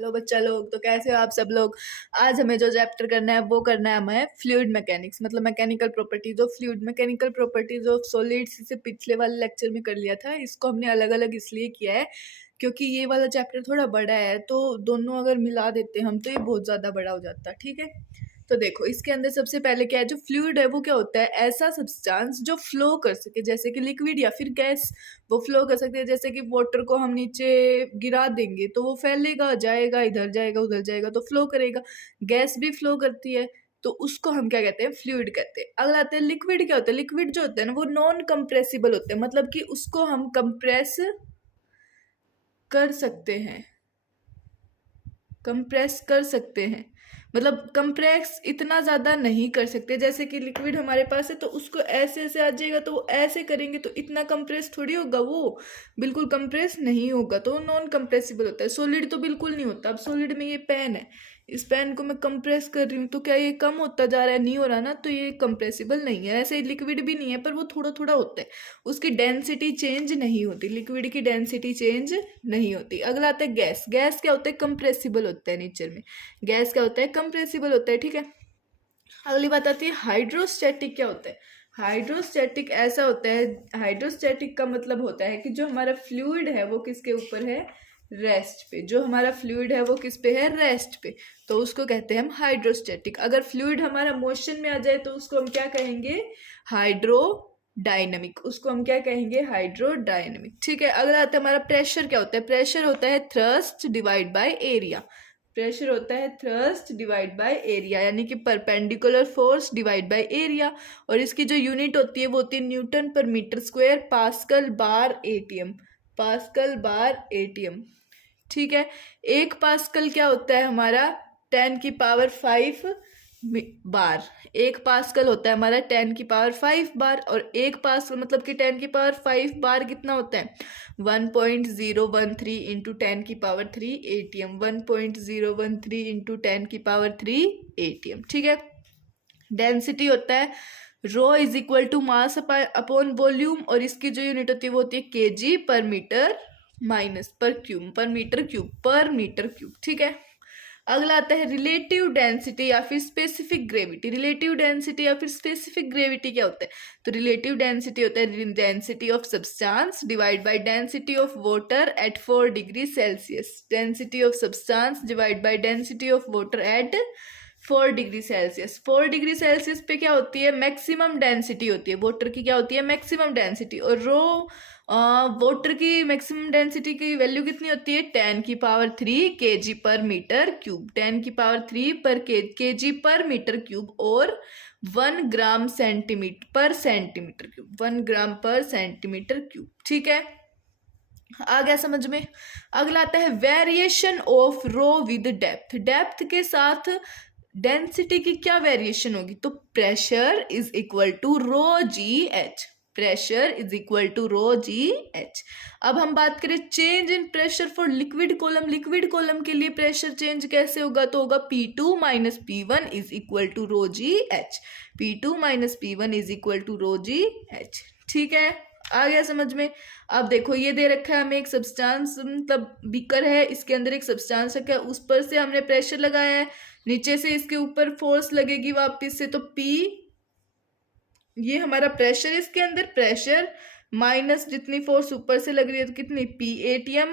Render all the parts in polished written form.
Hello बच्चा लोग, तो कैसे हो आप सब लोग। आज हमें जो चैप्टर करना है वो करना है हमें फ्लूइड मैकेनिक्स, मतलब mechanical properties of fluid, mechanical properties of solids. इसे पिछले वाले लेक्चर में कर लिया था। इसको हमने अलग अलग इसलिए किया है क्योंकि ये वाला चैप्टर थोड़ा बड़ा है, तो दोनों अगर मिला देते हम तो ये बहुत ज़्यादा बड़ा हो जाता। ठीक है, तो देखो इसके अंदर सबसे पहले क्या है, जो फ्लूइड है वो क्या होता है, ऐसा सब्सटेंस जो फ्लो कर सके, जैसे कि लिक्विड या फिर गैस। वो फ्लो कर सकते हैं, जैसे कि वाटर को हम नीचे गिरा देंगे तो वो फैलेगा, जाएगा, इधर जाएगा, उधर जाएगा, तो फ्लो करेगा। गैस भी फ्लो करती है, तो उसको हम क्या कहते हैं, फ्लूइड कहते हैं। अगला आते हैं लिक्विड। क्या होता है, लिक्विड जो होता है ना वो नॉन कंप्रेसिबल होते हैं, मतलब कि उसको हम कंप्रेस कर सकते हैं, कंप्रेस कर सकते हैं, मतलब कंप्रेस इतना ज़्यादा नहीं कर सकते। जैसे कि लिक्विड हमारे पास है तो उसको ऐसे ऐसे आ जाएगा, तो वो ऐसे करेंगे तो इतना कंप्रेस थोड़ी होगा, वो बिल्कुल कंप्रेस नहीं होगा, तो नॉन कंप्रेसिबल होता है। सॉलिड तो बिल्कुल नहीं होता। अब सॉलिड में ये पेन है, इस पेन को मैं कंप्रेस कर रही हूँ तो क्या ये कम होता जा रहा है, नहीं हो रहा ना, तो ये कंप्रेसिबल नहीं है। ऐसे लिक्विड भी नहीं है, पर वो थोड़ा थोड़ा होता है, उसकी डेंसिटी चेंज नहीं होती, लिक्विड की डेंसिटी चेंज नहीं होती। अगला आता है गैस। गैस क्या होता है, कंप्रेसिबल होता है नेचर में। गैस क्या होता है, कंप्रेसिबल होता है। ठीक है, अगली बात आती है हाइड्रोस्टैटिक। क्या होता है हाइड्रोस्टैटिक, ऐसा होता है, हाइड्रोस्टैटिक का मतलब होता है कि जो हमारा फ्लूइड है वो किसके ऊपर है, रेस्ट पे। जो हमारा फ्लूइड है वो किस पे है, रेस्ट पे, तो उसको कहते हैं हम हाइड्रोस्टैटिक। अगर फ्लूइड हमारा मोशन में आ जाए तो उसको हम क्या कहेंगे, हाइड्रोडायनामिक। उसको हम क्या कहेंगे, हाइड्रोडायनामिक। ठीक है, अगला आता है हमारा प्रेशर। क्या होता है, प्रेशर होता है thrust divide by area. Pressure होता है थ्रस्ट डिवाइड बाय एरिया, यानी कि perpendicular force divide by area. और इसकी जो यूनिट होती है वो होती है न्यूटन पर मीटर स्क्वायर, पास्कल बार एटीएम, पास्कल बार एटीएम। ठीक है, एक पास्कल क्या होता है हमारा, 10⁵ बार। एक पास्कल होता है हमारा 10⁵ बार, और एक पास्कल मतलब कि 10⁵ बार कितना होता है, 1.013 इंटू 10⁵ एटीएम, 1.013 इंटू 10⁵ एटीएम। ठीक है, डेंसिटी होता है rho is equal to mass upon volume, और इसकी जो यूनिट होती है वो होती है केजी पर मीटर माइनस पर क्यूब, पर मीटर क्यूब, पर मीटर क्यूब। ठीक है, अगला आता है रिलेटिव डेंसिटी या फिर स्पेसिफिक ग्रेविटी। रिलेटिव डेंसिटी या फिर स्पेसिफिक ग्रेविटी क्या होता है, तो रिलेटिव डेंसिटी होता है density of substance divide by density of water at 4 degree Celsius. Density of substance divide by density of water at 4 degree Celsius. 4 degree Celsius पे क्या होती है, मैक्सिमम डेंसिटी होती है वाटर की, क्या होती है, मैक्सिमम डेंसिटी। और रो वाटर की मैक्सिमम डेंसिटी की वैल्यू कितनी होती है, 10⁵ केजी पर मीटर क्यूब, 10⁵ पर केजी पर मीटर क्यूब, और 1 ग्राम सेंटीमीटर पर सेंटीमीटर क्यूब, 1 ग्राम पर सेंटीमीटर क्यूब। ठीक है, आ गया समझ में। अगला आता है variation of rho with depth. Depth के साथ डेंसिटी की क्या वेरिएशन होगी, तो pressure is equal to rho G H, pressure is equal to rho G H. अब हम बात करें change in pressure for liquid column. Liquid column के लिए प्रेशर चेंज कैसे होगा, तो होगा P2 minus P1 is equal to rho G H, P2 minus P1 is equal to rho G H. ठीक है, आ गया समझ में। अब देखो ये दे रखा है हमें एक सब्सटेंस, मतलब बीकर है, इसके अंदर एक सब्सटेंस रखा है, उस पर से हमने प्रेशर लगाया है, नीचे से इसके ऊपर फोर्स लगेगी वापस से, तो P, ये हमारा प्रेशर, इसके अंदर प्रेशर माइनस जितनी फोर्स ऊपर से लग रही है तो कितनी, PATM,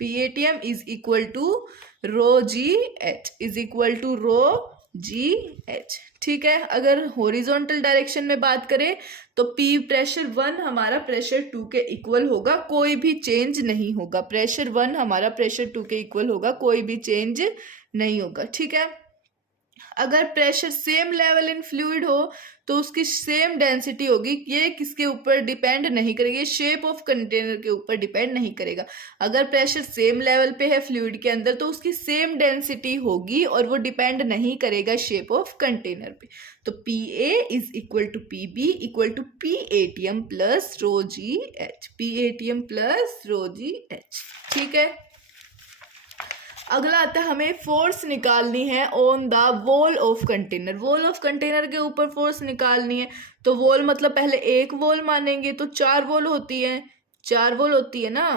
PATM is equal to rho G H, is equal to rho G H. ठीक है, अगर हॉरिजॉन्टल डायरेक्शन में बात करें तो P प्रेशर 1 हमारा प्रेशर 2 के इक्वल होगा, कोई भी चेंज नहीं होगा। प्रेशर 1 हमारा प्रेशर 2 के इक्वल होगा, कोई भी चेंज नहीं होगा। ठीक है, अगर pressure same level in fluid हो तो उसकी सेम डेंसिटी होगी। ये किसके ऊपर डिपेंड नहीं करेगी, ये शेप ऑफ कंटेनर के ऊपर डिपेंड नहीं करेगा। अगर प्रेशर सेम लेवल पे है फ्लूइड के अंदर तो उसकी सेम डेंसिटी होगी, और वो डिपेंड नहीं करेगा शेप ऑफ कंटेनर पे। तो PA is equal to PB equal to PATM plus rho G H, PATM plus rho G H. ठीक है, अगला आता है हमें फोर्स निकालनी है on the wall of container. Wall of container के ऊपर फोर्स निकालनी है, तो वॉल मतलब पहले एक वॉल मानेंगे, तो 4 वॉल होती है, 4 वॉल होती है ना,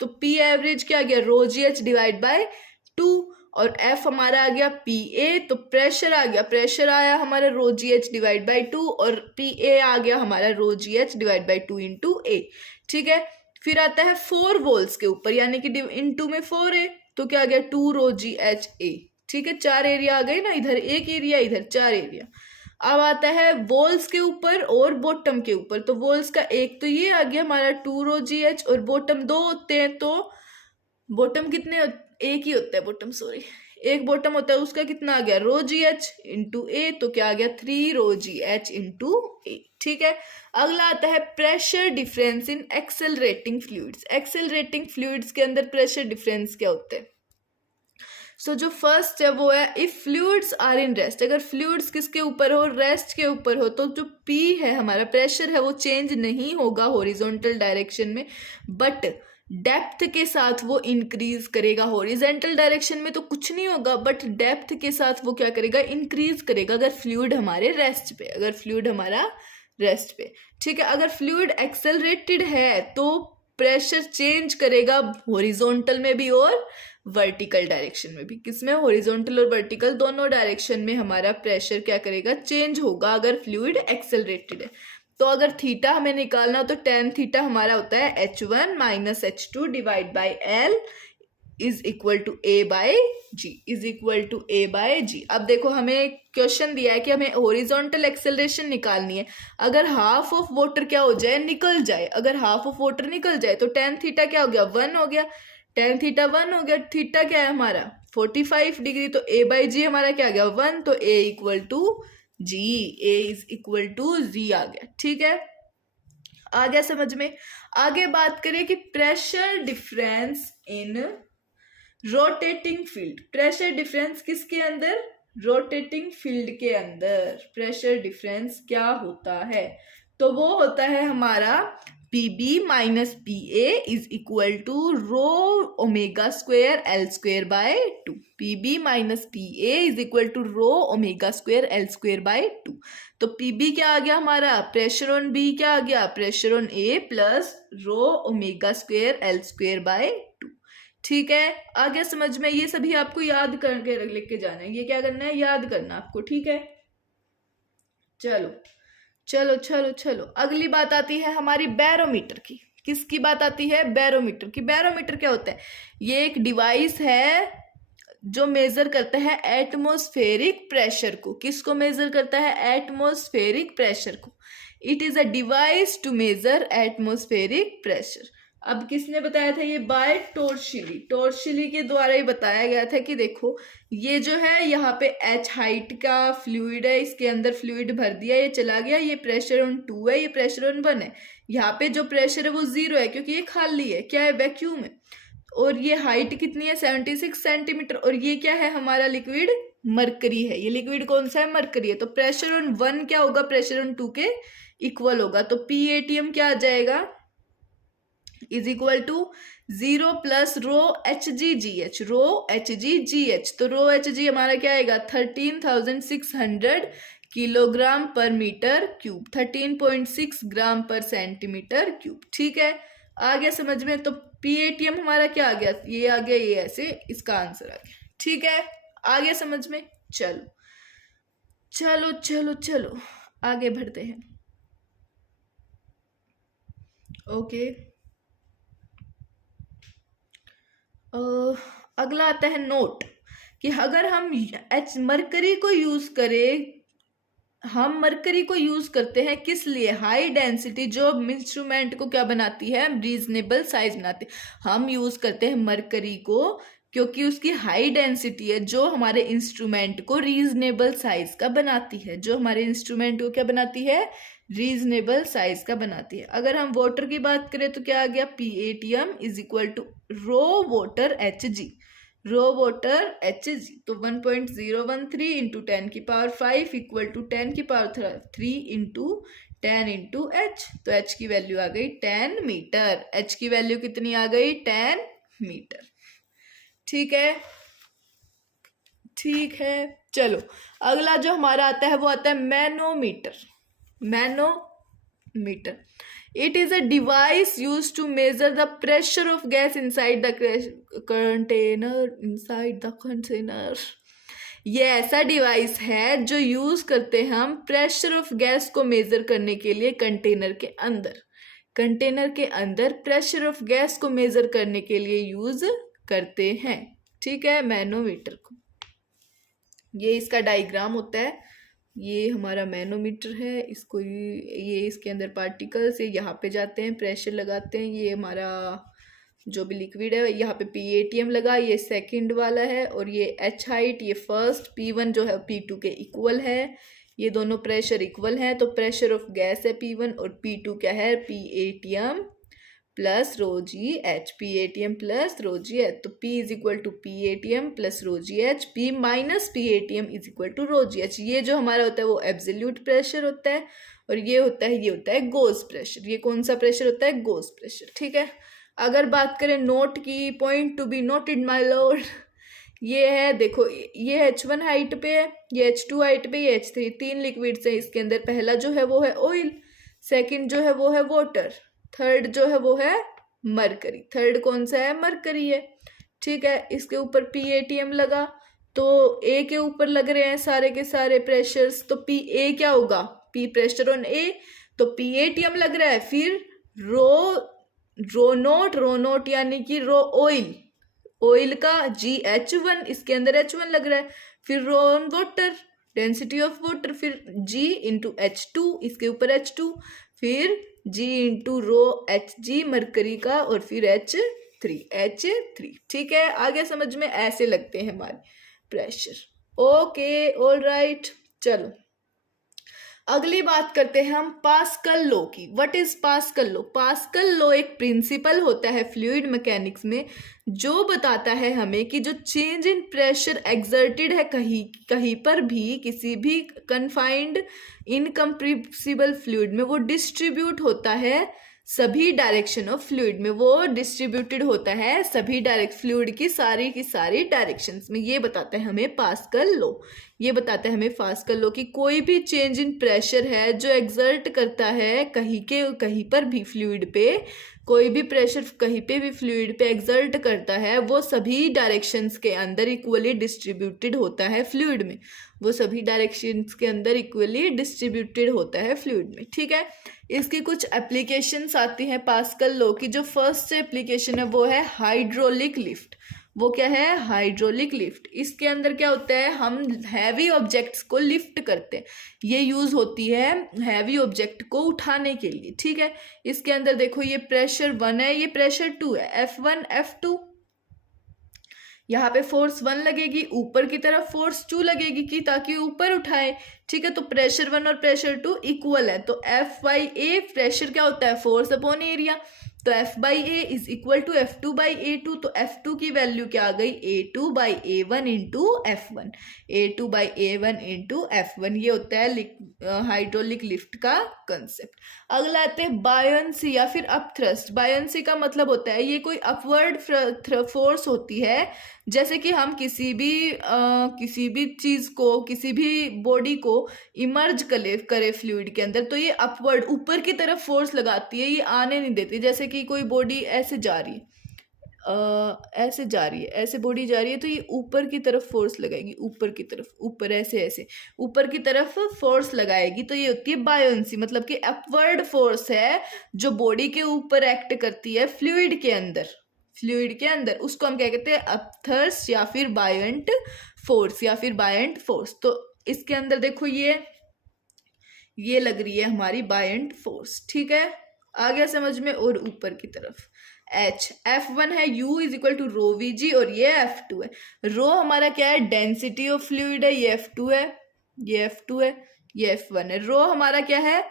तो P एवरेज क्या आ गया, रो जी एच डिवाइड बाय 2 और F हमारा आ गया PA, तो प्रेशर आ गया, प्रेशर आया हमारा rho G H divide by 2 और PA आ गया हमारा rho G H divide by 2 into A। ठीक है, फिर आता है 4 वोल्स के ऊपर, यानी कि इंटू में 4 है तो क्या आ गया 2 रो जी एच A। ठीक है, 4 एरिया आ गए ना, इधर एक एरिया इधर 4 एरिया। अब आता है वोल्स के ऊपर और बॉटम के ऊपर, तो वोल्स का एक तो ये आ गया हमारा 2 रो जी एच और बॉटम 2 होते हैं, तो बॉटम कितने, एक ही होता है बॉटम, सॉरी एक बॉटम होता है, उसका कितना आ गया रो जी एच इंटू ए, तो क्या आ गया 3 रो जी एच इंटू ए। ठीक है, अगला आता है pressure difference in accelerating fluids. Accelerating fluids के अंदर प्रेशर डिफरेंस क्या होते हैं? सो जो फर्स्ट है वो है if fluids are in rest, अगर फ्लूइड्स किसके ऊपर हो, रेस्ट के ऊपर हो, तो जो P है हमारा प्रेशर है वो चेंज नहीं होगा हॉरिजॉन्टल डायरेक्शन में, बट डेप्थ के साथ वो इंक्रीज करेगा। हॉरिजॉन्टल डायरेक्शन में तो कुछ नहीं होगा, बट डेप्थ के साथ वो क्या करेगा, इंक्रीज करेगा, अगर फ्लूइड हमारे रेस्ट पे, अगर फ्लूइड हमारा रेस्ट पे। ठीक है, अगर फ्लूइड एक्सेलरेटेड है तो प्रेशर चेंज करेगा हॉरिजॉन्टल में भी और वर्टिकल डायरेक्शन में भी। किसमें, हॉरिजॉन्टल और वर्टिकल दोनों डायरेक्शन में हमारा प्रेशर क्या करेगा, चेंज होगा अगर फ्लूइड एक्सेलरेटेड है। तो अगर थीटा हमें निकालना हो तो टेन थीटा हमारा होता है H1 minus H2 divide by L is equal to A by G, is equal to A by G. अब देखो हमें क्वेश्चन दिया है कि हमें हॉरिजॉन्टल एक्सेलरेशन निकालनी है, अगर हाफ ऑफ वाटर क्या हो जाए, निकल जाए, अगर हाफ ऑफ वाटर निकल जाए तो टेन थीटा क्या हो गया 1 हो गया, टेन थीटा 1 हो गया, थीटा क्या है हमारा 45 डिग्री, तो A बाई जी हमारा क्या आ गया 1, तो A equal to G, A is equal to G आ गया। ठीक है, आ गया समझ में। आगे बात करें कि pressure difference in rotating field, pressure difference किसके अंदर, रोटेटिंग फील्ड के अंदर प्रेशर डिफरेंस क्या होता है, तो वो होता है हमारा PB minus PA is equal to rho omega square L square by 2। PB minus PA is equal to rho omega square L square by 2। तो PB क्या आ गया हमारा, प्रेशर ऑन B क्या आ गया, pressure on A plus row omega square L square by 2। ठीक है, आ गया समझ में। ये सभी आपको याद करके लिख के जाना है, ये क्या करना है, याद करना आपको। ठीक है, चलो चलो चलो चलो, अगली बात आती है हमारी बैरोमीटर की। किसकी बात आती है, बैरोमीटर की। बैरोमीटर क्या होता है, ये एक डिवाइस है जो मेजर करता है एटमॉस्फेरिक प्रेशर को। किसको मेजर करता है, एटमॉस्फेरिक प्रेशर को। It is a device to measure atmospheric pressure. अब किसने बताया था, ये बाय टोर्शिली, टोर्शिली के द्वारा ही बताया गया था कि देखो ये जो है यहाँ पे H हाइट का फ्लूइड है, इसके अंदर फ्लूइड भर दिया, ये चला गया, ये प्रेशर ऑन 2 है, ये प्रेशर ऑन 1 है, यहाँ पे जो प्रेशर है वो 0 है क्योंकि ये खाली है, क्या है, वैक्यूम है, और ये हाइट कितनी है 76 सेंटीमीटर, और ये क्या है हमारा लिक्विड, मरकरी है। ये लिक्विड कौन सा है, मरकरी है। तो प्रेशर ऑन 1 क्या होगा, प्रेशर ऑन 2 के इक्वल होगा, तो PATM क्या आ जाएगा, is equal to 0 plus rho HgGh, rho HgGh, तो रो Hg हमारा क्या आएगा 13,600 किलोग्राम पर मीटर क्यूब, 13.6 ग्राम पर सेंटीमीटर क्यूब। ठीक है, आ गया समझ में। तो PATM हमारा क्या आ गया, ये आ गया, ये ऐसे इसका आंसर आ गया। ठीक है, आ गया समझ में। चलो चलो चलो चलो आगे बढ़ते हैं। ओके, अगला आता है नोट, कि अगर हम मरकरी को यूज करें, हम मरकरी को यूज करते हैं किस लिए, हाई डेंसिटी, जो इंस्ट्रूमेंट को क्या बनाती है, रीजनेबल साइज बनाती है। हम यूज करते हैं मरकरी को क्योंकि उसकी हाई डेंसिटी है जो हमारे इंस्ट्रूमेंट को रीजनेबल साइज का बनाती है, जो हमारे इंस्ट्रूमेंट को क्या बनाती है, रीजनेबल साइज का बनाती है। अगर हम वाटर की बात करें तो क्या आ गया, PATM is equal to rho water HG, rho water HG, तो 1.013 इंटू 10 की पावर 5 इक्वल टू 10 की पावर 3 इंटू 10 इंटू H, तो H की वैल्यू आ गई 10 मीटर। H की वैल्यू कितनी आ गई, 10 मीटर। ठीक है, ठीक है, चलो अगला जो हमारा आता है वो आता है manometer. Manometer, It is a device used to measure the pressure of gas inside the container. Inside the container. ये ऐसा डिवाइस है जो यूज करते हैं हम प्रेशर ऑफ गैस को मेजर करने के लिए कंटेनर के अंदर। कंटेनर के अंदर प्रेशर ऑफ गैस को मेजर करने के लिए यूज करते हैं। ठीक है, मैनोमीटर को। ये इसका डायग्राम होता है। ये हमारा मैनोमीटर है। इसको ये इसके अंदर पार्टिकल्स ये यहाँ पे जाते हैं, प्रेशर लगाते हैं। ये हमारा जो भी लिक्विड है, यहाँ पे PATM लगा, ये सेकंड वाला है। और ये H हाइट, ये फर्स्ट, P1 जो है P2 के इक्वल है। ये दोनों प्रेशर इक्वल हैं, तो प्रेशर ऑफ गैस है P1 और P2 क्या है, PATM plus rho G H. PATM plus rho G H, तो P is equal to PATM plus rho G H. P minus PATM is equal to rho G H. ये जो हमारा होता है वो एब्सोल्यूट प्रेशर होता है, और ये होता है गोज प्रेशर। ये कौन सा प्रेशर होता है, गोज प्रेशर। ठीक है, अगर बात करें नोट की, point to be noted my Lord, ये है देखो, ये H1 हाइट पे है, ये H2 हाइट पे, ये H3, तीन लिक्विड्स है इसके अंदर। पहला जो है वो है ऑयल, सेकंड जो है वो है वाटर, थर्ड जो है वो है मरकरी। थर्ड कौन सा है, मरकरी है। ठीक है, इसके ऊपर PATM लगा, तो A के ऊपर लग रहे हैं सारे के सारे प्रेशर्स, तो PA क्या होगा, P प्रेशर ऑन A, तो PATM लग रहा है। फिर रो नोट यानी कि रो ऑयल का GH1, इसके अंदर H1 लग रहा है। फिर rho on water, density of water, फिर G इंटू H2, इसके ऊपर H2, फिर G into rho HG mercury का, और फिर H3। ठीक है, आगे समझ में ऐसे लगते हैं हमारे प्रेशर। ओके, ऑल राइट, चलो अगली बात करते हैं हम पास्कल लॉ की। What is pascal law? Pascal law एक प्रिंसिपल होता है फ्लूइड मैकेनिक्स में, जो बताता है हमें कि जो चेंज इन प्रेशर एक्सर्टेड है कहीं पर भी, किसी भी कन्फाइंड इनकम्प्रेसिबल फ्लूइड में, वो डिस्ट्रीब्यूट होता है सभी डायरेक्शन ऑफ फ्लूइड में। वो डिस्ट्रीब्यूटेड होता है सभी फ्लूइड की सारी डायरेक्शंस में। ये बताता है हमें पास्कल लॉ। ये बताता है हमें पास्कल लॉ कि कोई भी चेंज इन प्रेशर है जो एक्सर्ट करता है कहीं पर भी फ्लूइड पे, कोई भी प्रेशर कहीं पे भी फ्लूइड पे एक्सर्ट करता है, वो सभी डायरेक्शंस के अंदर इक्वली डिस्ट्रीब्यूटेड होता है फ्लूइड में। वो सभी डायरेक्शंस के अंदर इक्वली डिस्ट्रीब्यूटेड होता है फ्लूइड में। ठीक है, इसकी कुछ एप्लीकेशंस आती हैं पास्कल लॉ की। जो फर्स्ट एप्लीकेशन है वो है हाइड्रोलिक लिफ्ट। वो क्या है, हाइड्रोलिक लिफ्ट। इसके अंदर क्या होता है, हम हैवी ऑब्जेक्ट्स को लिफ्ट करते हैं। ये यूज होती है हैवी ऑब्जेक्ट को उठाने के लिए। ठीक है, इसके अंदर देखो, ये प्रेशर 1 है, ये प्रेशर 2 है, F1 F2। यहाँ पे फोर्स 1 लगेगी, ऊपर की तरफ फोर्स 2 लगेगी कि ताकि ऊपर उठाए। ठीक है, तो प्रेशर 1 और प्रेशर 2 इक्वल है, तो F/A प्रेशर क्या होता है, फोर्स अपॉन एरिया। तो F/A is equal to F2/A2। तो F2 की वैल्यू क्या आ गई, A2/A1 into F1। A2/A1 into F1, ये होता है हाइड्रोलिक लिफ्ट का कंसेप्ट। अगला आते हैं बायंसी या फिर अपथ्रस्ट। बायंसी का मतलब होता है ये कोई अपवर्ड फोर्स होती है, जैसे कि हम किसी भी चीज को, किसी भी बॉडी को इमर्ज करे फ्लूइड के अंदर, तो ये अपवर्ड ऊपर की तरफ फोर्स लगाती है, ये आने नहीं देती। जैसे कि कोई बॉडी ऐसे जा रही है, ऐसे बॉडी जा रही है, तो ये ऊपर की तरफ फोर्स लगाएगी, ऊपर की तरफ, ऊपर ऐसे ऊपर की तरफ फोर्स लगाएगी, तो ये होती है बायंसी। मतलब कि अपवर्ड फोर्स है जो बॉडी के ऊपर एक्ट करती है फ्लूइड के अंदर, उसको हम क्या कहते हैं, अपथर्स या फिर बायंट फोर्स। तो इसके अंदर देखो, ये लग रही है हमारी बायंट फोर्स। ठीक है, आ गया समझ में। और ऊपर की तरफ F1 है, U is equal to rho VG, और ये F2 है। रो हमारा क्या है, डेंसिटी ऑफ फ्लूइड है, ये F2 है, ये F1 है। रो हमारा क्या है,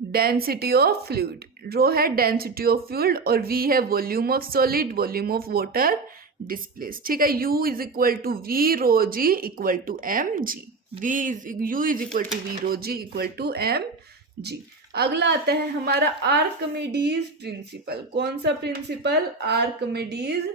डेंसिटी ऑफ फ्लूइड। रो है डेंसिटी ऑफ फ्लूइड, और V है volume of solid, volume of water displace. ठीक है, U is equal to V rho G equal to mg। U is equal to V rho G equal to mg। अगला आता है हमारा Archimedes principal. कौन सा प्रिंसिपल, आर्किमिडीज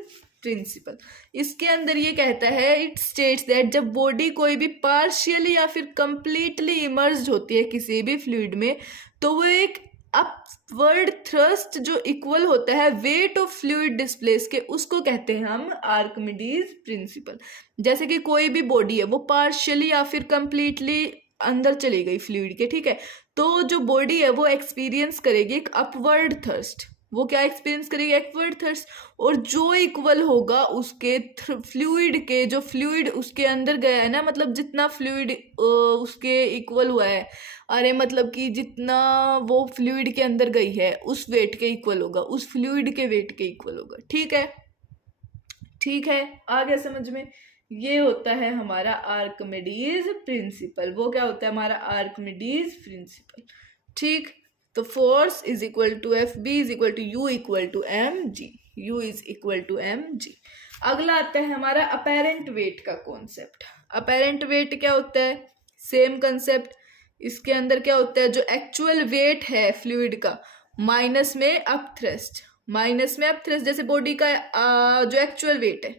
प्रिंसिपल। इसके अंदर ये कहता है, इट स्टेट्स दैट जब बॉडी कोई भी पार्शियली या फिर कंप्लीटली इमर्ज्ड होती है किसी भी फ्लूइड में, तो वो एक अपवर्ड थ्रस्ट जो इक्वल होता है वेट ऑफ फ्लूइड डिस्प्लेस के, उसको कहते हैं हम आर्किमिडीज प्रिंसिपल। जैसे कि कोई भी बॉडी है वो पार्शियली या फिर कंप्लीटली अंदर चली गई फ्लूइड के, ठीक है, तो जो बॉडी है वो एक्सपीरियंस करेगी एक अपवर्ड थर्स्ट। वो क्या एक्सपीरियंस करेगी? Upward thrust. और जो इक्वल होगा उसके फ्लूइड के, जो फ्लूइड उसके अंदर गया है ना, मतलब जितना फ्लूइड उसके इक्वल हुआ है, अरे मतलब कि जितना वो फ्लूइड के अंदर गई है उस वेट के इक्वल होगा, उस फ्लूइड के वेट के इक्वल होगा। ठीक है, ठीक है, आ गया समझ में? ये होता है हमारा आर्किमिडीज प्रिंसिपल। वो क्या होता है? हमारा आर्किमिडीज प्रिंसिपल। ठीक, तो force is equal to F B is equal to U equal to M G, U is equal to M G. अगला आता है हमारा अपेरेंट वेट का कॉन्सेप्ट। अपेरेंट वेट क्या होता है? Same concept. इसके अंदर क्या होता है? जो एक्चुअल वेट है फ्लूइड का माइनस में अप थ्रस्ट, माइनस में अप थ्रस्ट। जैसे बॉडी का जो एक्चुअल वेट है,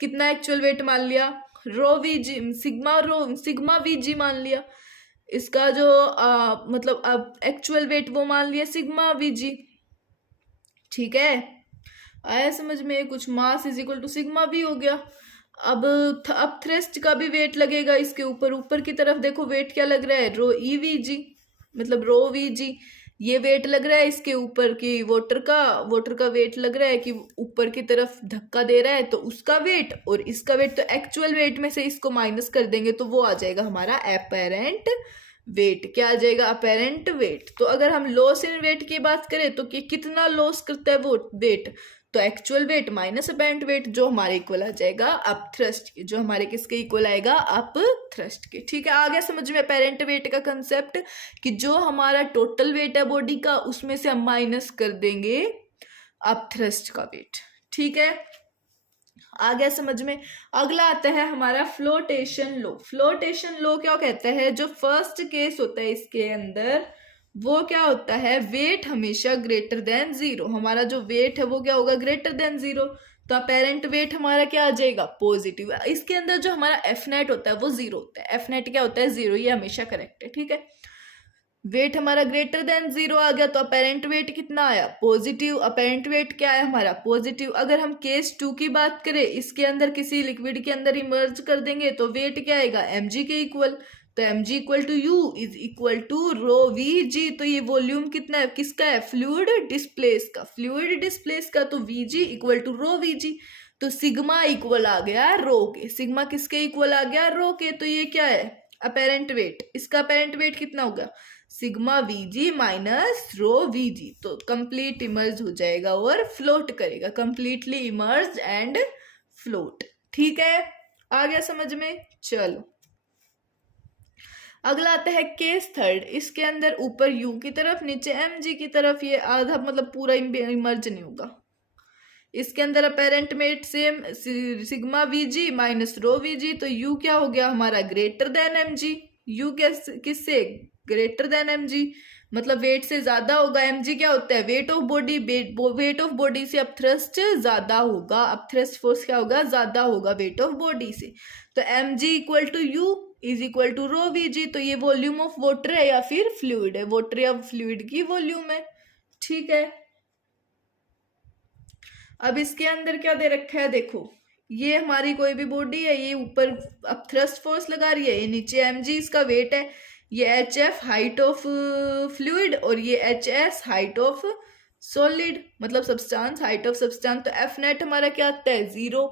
कितना एक्चुअल वेट मान लिया? Rho V G, sigma V G मान लिया। इसका जो मतलब अब एक्चुअल वेट वो मान लिया सिग्मा वी जी। ठीक है, आया समझ में? कुछ mass is equal to sigma V हो गया। अब थ्रस्ट का भी वेट लगेगा इसके ऊपर, ऊपर की तरफ देखो वेट क्या लग रहा है? रो ई वी जी, मतलब रो वी जी। ये वेट लग रहा है इसके ऊपर की वाटर का वेट लग रहा है कि ऊपर की तरफ धक्का दे रहा है, तो उसका वेट और इसका वेट, तो एक्चुअल वेट में से इसको माइनस कर देंगे तो वो आ जाएगा हमारा अपेरेंट वेट। क्या आ जाएगा? Apparent wait. तो अगर हम लॉस इन वेट की बात करें तो कि कितना लॉस करता है वो वेट, तो actual wait minus apparent wait, जो हमारे इक्वल आ जाएगा अप थ्रस्ट के, जो हमारे किसके इक्वल आएगा? अप थ्रस्ट के। ठीक है, आ गया समझ में अपेरेंट वेट का कंसेप्ट, कि जो हमारा टोटल वेट है बॉडी का उसमें से हम माइनस कर देंगे अप थ्रस्ट का वेट। ठीक है, आ गया समझ में? अगला आता है हमारा फ्लोटेशन लो। फ्लोटेशन लो क्या कहता है? जो फर्स्ट केस होता है इसके अंदर, वो क्या होता है? वेट हमेशा ग्रेटर देन जीरो। हमारा जो वेट है वो क्या होगा? Greater than zero. तो अपेरेंट वेट हमारा क्या आ जाएगा? पॉजिटिव। इसके अंदर जो हमारा एफ नेट होता है वो जीरो होता है। एफ नेट क्या होता है? जीरो। ये हमेशा करेक्ट है। ठीक है, वेट हमारा ग्रेटर देन जीरो आ गया तो अपेरेंट वेट कितना आया? पॉजिटिव। अपेरेंट वेट क्या है हमारा? पॉजिटिव। अगर हम केस 2 की बात करें, इसके अंदर किसी लिक्विड के अंदर इमर्ज कर देंगे तो वेट क्या आएगा? mg के इक्वल। तो mg equal to U is equal to rho V G. तो ये वॉल्यूम कितना है? किसका है? फ्लूइड डिस्प्लेस का। फ्लूइड डिस्प्लेस का, तो V G equal to rho V G. तो सिग्मा इक्वल आ गया रो के। सिग्मा किसके इक्वल आ गया? रो के। तो ये क्या है? Apparent wait. इसका अपेरेंट वेट कितना होगा? Sigma V G minus rho V G. तो कंप्लीट इमर्ज हो जाएगा और फ्लोट करेगा, कंप्लीटली इमर्ज एंड फ्लोट। ठीक है, आ गया समझ में? चलो, अगला आता है केस थर्ड। इसके अंदर ऊपर यू की तरफ, नीचे एम जी की तरफ, ये आधा मतलब पूरा इमर्ज नहीं होगा। इसके अंदर apparent weight same sigma V G minus rho V G. तो यू क्या हो गया हमारा? Greater than M G. U किससे? ग्रेटर देन एम जी, मतलब वेट से ज्यादा होगा। एम जी क्या होता है? Weight of body. Weight of body से अप थ्रस्ट ज्यादा होगा, अप थ्रस्ट फोर्स क्या होगा? ज्यादा होगा वेट ऑफ बॉडी से। तो M G equal to U is equal to rho V G. तो ये वॉल्यूम ऑफ वाटर है या फिर फ्लूइड है? वाटर या फ्लूइड की वॉल्यूम है। ठीक है, अब इसके अंदर क्या दे रखा है? देखो, ये हमारी कोई भी बॉडी है, ये ऊपर अब थ्रस्ट फोर्स लगा रही है, ये नीचे mg इसका वेट है, ये hf हाइट ऑफ फ्लूइड और ये hs हाइट ऑफ सॉलिड, मतलब सब्सटेंस, हाइट ऑफ सब्सटेंस। तो एफ नेट हमारा क्या आता है? Zero.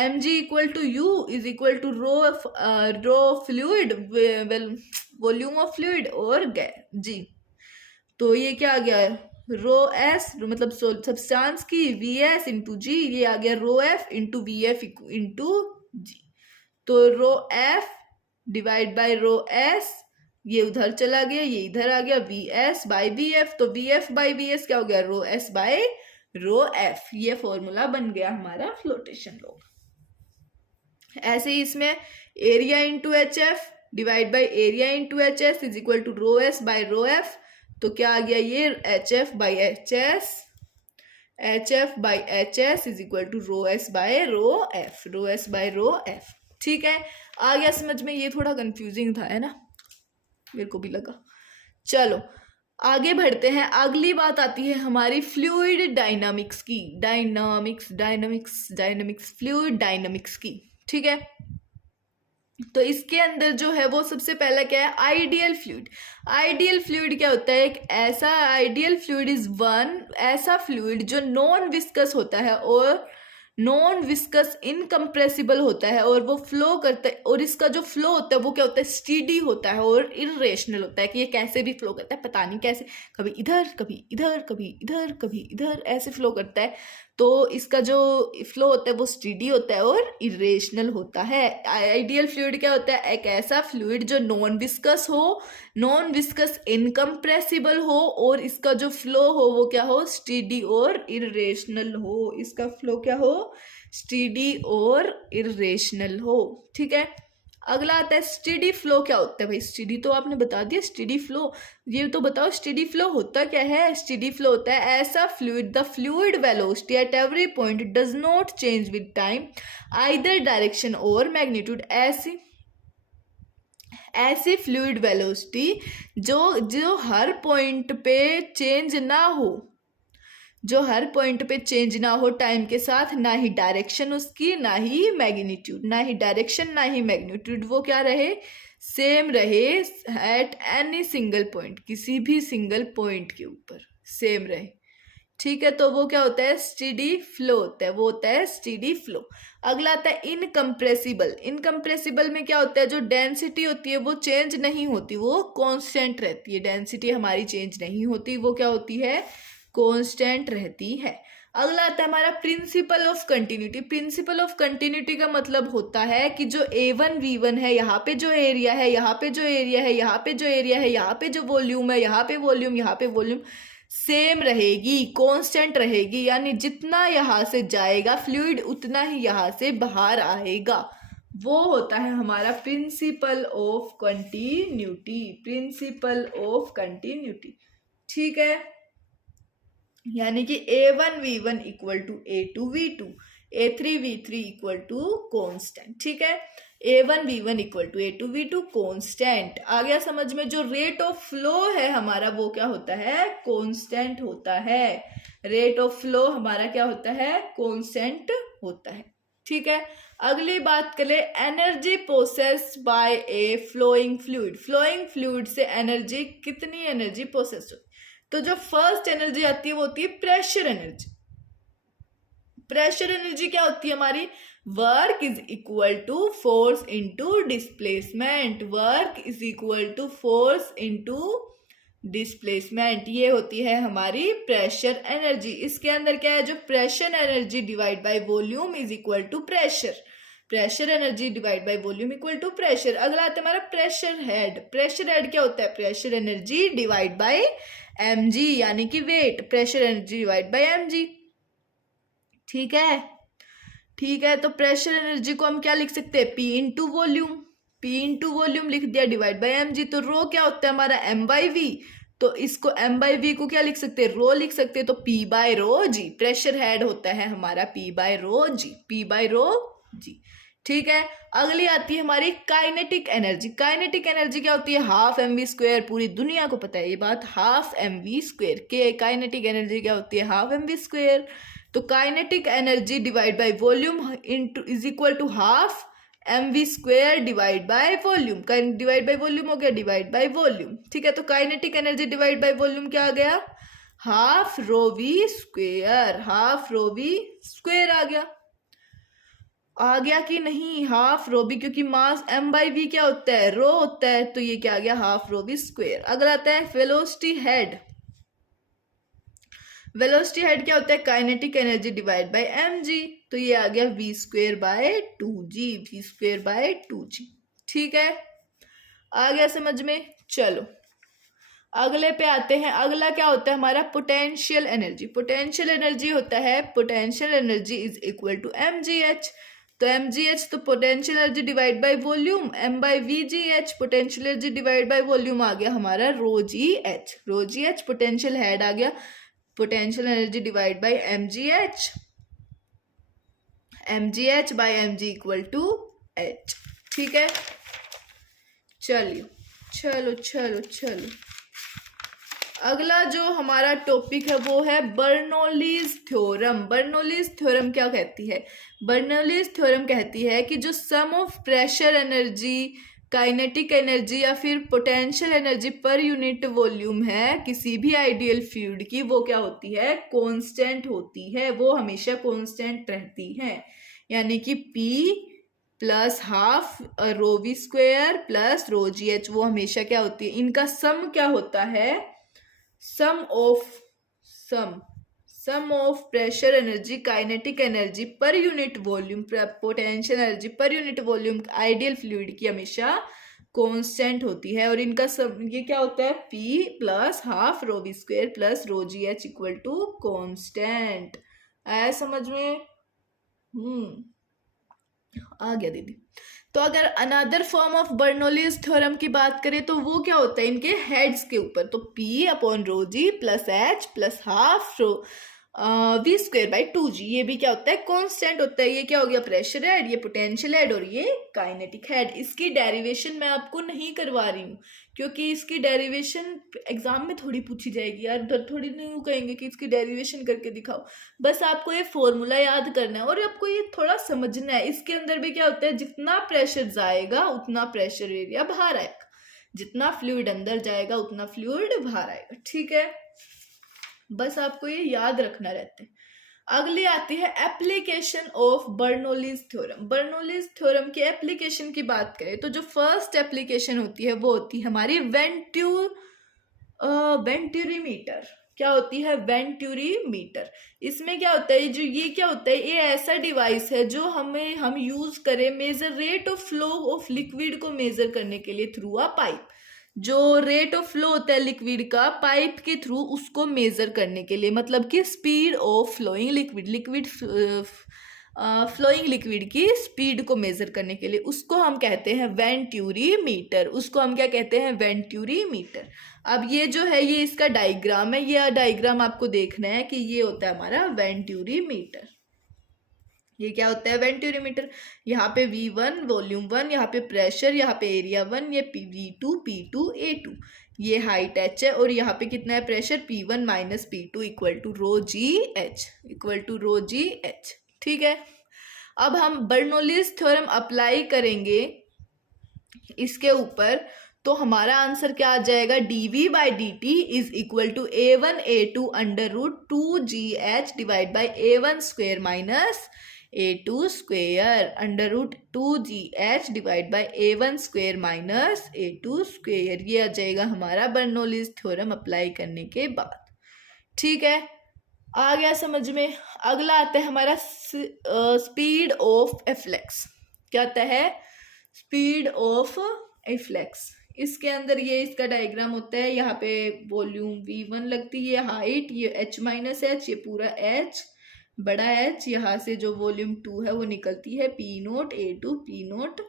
mg equal to U is equal to rho fluid, volume of fluid और जी। तो ये क्या आ गया है? रो एस मतलब सब्सटेंस की, वी एस इंटू जी। ये आ गया rho F into V F into G. तो rho F divide by rho S, ये उधर चला गया, ये इधर आ गया, V S by V F. तो V F by V S क्या हो गया? Rho S by rho F. ये फॉर्मूला बन गया हमारा फ्लोटेशन लॉ। ऐसे ही इसमें area into H F divide by area into H S is equal to rho S by rho F. तो क्या आ गया? ये H F by H S, H F by H S is equal to rho S by rho F, row S by rho F. ठीक है, आ गया समझ में? ये थोड़ा कंफ्यूजिंग था, है ना? मेरे को भी लगा। चलो, आगे बढ़ते हैं, अगली बात आती है हमारी फ्लूइड डायनामिक्स की, डायनामिक्स फ्लूइड डायनामिक्स की। ठीक है, तो इसके अंदर जो है वो सबसे पहला क्या है, आइडियल फ्लूइड। आइडियल फ्लूइड क्या होता है, एक ऐसा आइडियल फ्लूइड इज वन ऐसा फ्लूइड जो नॉन विस्कस होता है और नॉन विस्कस इनकम्प्रेसिबल होता है और वो फ्लो करता है, और इसका जो फ्लो होता है वो क्या होता है, स्टीडी होता है और इरेशनल होता है, कि ये कैसे भी फ्लो करता है, पता नहीं कैसे, कभी इधर कभी इधर कभी इधर कभी इधर ऐसे फ्लो करता है। तो इसका जो फ्लो होता है वो स्टीडी होता है और इरेशनल होता है। आइडियल फ्लूइड क्या होता है, एक ऐसा फ्लूइड जो नॉन विस्कस हो, नॉन विस्कस इनकम्प्रेसिबल हो, और इसका जो फ्लो हो वो क्या हो, स्टीडी और इरेशनल हो। इसका फ्लो क्या हो, स्टीडी और इरेशनल हो। ठीक है, अगला आता है स्टेडी फ्लो। क्या होता है भाई, स्टेडी तो आपने बता दिया, स्टेडी फ्लो ये तो बताओ स्टेडी फ्लो होता क्या है। स्टेडी फ्लो होता है ऐसा fluid, the fluid velocity at every point does not change with time either direction और मैग्नीट्यूड। ऐसी फ्लूइड वेलोसिटी जो हर पॉइंट पे चेंज ना हो, जो हर पॉइंट पे चेंज ना हो टाइम के साथ, ना ही डायरेक्शन उसकी, ना ही मैग्नीट्यूड, ना ही डायरेक्शन ना ही मैग्नीट्यूड, वो क्या रहे, सेम रहे एट एनी सिंगल पॉइंट, किसी भी सिंगल पॉइंट के ऊपर सेम रहे। ठीक है, तो वो क्या होता है, स्टेडी फ्लो होता है, वो होता है स्टेडी फ्लो। अगला आता है इनकम्प्रेसिबल। इनकम्प्रेसिबल में क्या होता है, जो डेंसिटी होती है वो चेंज नहीं होती, वो कांस्टेंट रहती है। डेंसिटी हमारी चेंज नहीं होती, वो क्या होती है, कांस्टेंट रहती है। अगला आता है हमारा principle of continuity. Principle of continuity का मतलब होता है कि जो A1 V1 है, यहाँ पे जो एरिया है, यहाँ पे जो एरिया है, यहाँ पे जो एरिया है, यहाँ पे जो वॉल्यूम है, यहाँ पे वॉल्यूम, यहाँ पे वॉल्यूम सेम रहेगी, कांस्टेंट रहेगी। यानी जितना यहाँ से जाएगा फ्लूइड उतना ही यहाँ से बाहर आएगा, वो होता है हमारा principle of continuity. Principle of continuity. ठीक है, यानी कि A1 V1 equal to A2 V2, A3 V3 equal to constant. ठीक है, A1 V1 equal to A2 V2 constant. आ गया समझ में। जो रेट ऑफ फ्लो है हमारा वो क्या होता है, कॉन्स्टेंट होता है। रेट ऑफ फ्लो हमारा क्या होता है, कॉन्स्टेंट होता है। ठीक है, अगली बात करें, energy processed by a flowing fluid. Flowing fluid से एनर्जी, कितनी एनर्जी प्रोसेस होती है, तो जो फर्स्ट एनर्जी आती है वो होती है प्रेशर एनर्जी। प्रेशर एनर्जी क्या होती है हमारी, work is equal to force into displacement. Work is equal to force into displacement, ये होती है हमारी प्रेशर एनर्जी। इसके अंदर क्या है, जो pressure energy divide by volume is equal to pressure. Pressure energy divide by volume equal to pressure. अगला आता है हमारा प्रेशर हेड। प्रेशर हेड क्या होता है, pressure energy divide by mg, यानी कि weight. Pressure energy divide by mg। ठीक है, ठीक है, तो प्रेशर एनर्जी को हम क्या लिख सकते हैं, P into volume. P into volume लिख दिया डिवाइड बाय mg। तो रो क्या होता है हमारा, m बाई वी। तो इसको m बाई वी को क्या लिख सकते हैं, रो लिख सकते हैं, तो P बाय रो जी। प्रेशर हेड होता है हमारा P बाय रो जी, P बाय रो जी। ठीक है, अगली आती है हमारी काइनेटिक एनर्जी। काइनेटिक एनर्जी क्या होती है, हाफ mv स्क्वायर। पूरी दुनिया को पता है ये बात, हाफ mv स्क्वायर के काइनेटिक एनर्जी क्या होती है, हाफ mv स्क्वायर। तो kinetic energy divide by volume into is equal to half mv square divide by volume. Divide by volume हो गया, डिवाइड बाय वॉल्यूम। ठीक है, तो kinetic energy divide by volume क्या आ गया, half rho V square. Half rho V square आ गया कि नहीं, हाफ रो बी, क्योंकि मास m बाई वी क्या होता है, रो होता है, तो ये क्या आ गया, हाफ रो बी स्क्वायर। अगला आता है वेलोसिटी हेड। वेलोसिटी हेड क्या होता है, kinetic energy divide by mg। तो ये आ गया v square by 2g, v square by 2g। ठीक है, आ गया समझ में। चलो अगले पे आते हैं। अगला क्या होता है हमारा, पोटेंशियल एनर्जी। पोटेंशियल एनर्जी होता है, potential energy is equal to mgh। तो mgh तो potential energy divide by volume, m by vgh। Potential energy divide by volume आ गया हमारा rho G H. Rho G H potential head आ गया, potential energy divide by mgh। mgh by mg equal to h। ठीक है, चलिए चलो चलो चलो अगला जो हमारा टॉपिक है वो है बर्नौलीज थ्योरम। बर्नौलीज थ्योरम क्या कहती है? बर्नौलीज थ्योरम कहती है कि जो sum of pressure energy, kinetic energy या फिर potential energy per unit volume है किसी भी आइडियल फ्लूइड की, वो क्या होती है? कांस्टेंट होती है, वो हमेशा कांस्टेंट रहती है। यानी कि P plus half rho V square plus rho G H, वो हमेशा क्या होती है? इनका सम क्या होता है? Sum of pressure energy, kinetic energy per unit volume, potential energy per unit volume ideal fluid की हमेशा कांस्टेंट होती है। और इनका सम ये क्या होता है? P plus half rho V square plus rho G H equal to constant. आया समझ में? आ गया दीदी। तो अगर another form of Bernoulli's theorem की बात करें तो वो क्या होता है? इनके हेड्स के ऊपर, तो P upon rho G plus H plus half rho V square by 2g, ये भी क्या होता है? कांस्टेंट होता है। ये क्या हो गया? प्रेशर हेड, ये पोटेंशियल हेड और ये काइनेटिक हेड। इसकी डेरिवेशन मैं आपको नहीं करवा रही हूँ क्योंकि इसकी डेरिवेशन एग्जाम में थोड़ी पूछी जाएगी यार, थोड़ी नहीं कहेंगे कि इसकी डेरिवेशन करके दिखाओ। बस आपको ये फॉर्मूला याद करना है और आपको ये थोड़ा समझना है। इसके अंदर भी क्या होता है? जितना प्रेशर जाएगा उतना प्रेशर एरिया बाहर आएगा, जितना फ्लूइड अंदर जाएगा उतना फ्लूइड बाहर आएगा। ठीक है, बस आपको ये याद रखना रहता है। अगली आती है application of Bernoulli's theorem. Bernoulli's theorem की एप्लीकेशन की बात करें तो जो फर्स्ट एप्लीकेशन होती है वो होती है हमारी वेंटूरीमीटर। क्या होती है? वेंटूरीमीटर। इसमें क्या होता है? जो ये क्या होता है? ये ऐसा डिवाइस है जो हम यूज करें measure rate of flow of liquid को मेजर करने के लिए थ्रू अ पाइप। जो रेट ऑफ फ्लो होता है लिक्विड का पाइप के थ्रू, उसको मेजर करने के लिए, मतलब कि speed of flowing liquid flowing liquid की स्पीड को मेजर करने के लिए, उसको हम कहते हैं वेंटूरीमीटर। उसको हम क्या कहते हैं? वेंटूरीमीटर। अब ये जो है ये इसका डायग्राम है, ये डायग्राम आपको देखना है कि ये होता है हमारा वेंटूरीमीटर। ये क्या होता है? वेंटूरीमीटर। यहाँ पे V1 वॉल्यूम 1, यहाँ पे प्रेशर, यहाँ पे एरिया 1, ये V2 P2 A2, ये हाइट H है और यहाँ पे कितना है pressure? P1 minus P2 equal to rho G H. ठीक है, अब हम बर्नौलीज थ्योरम अप्लाई करेंगे इसके ऊपर तो हमारा आंसर क्या आ जाएगा? dV by dt is equal to A1 A2 under root 2GH divide by A1 square minus A2 square under root 2GH divide by A1 square minus A2 square. ये आ जाएगा हमारा बर्नौलीज थ्योरम अप्लाई करने के बाद। ठीक है, आ गया समझ में? अगला आता है हमारा स्पीड ऑफ एफ्लेक्स। क्या आता है? Speed of efflux. इसके अंदर ये इसका डायग्राम होता है। यहाँ पे वॉल्यूम V1 लगती है, हाइट ये H माइनस H, ये पूरा H बड़ा H, यहाँ से जो वॉल्यूम 2 है वो निकलती है P0 A2 P0।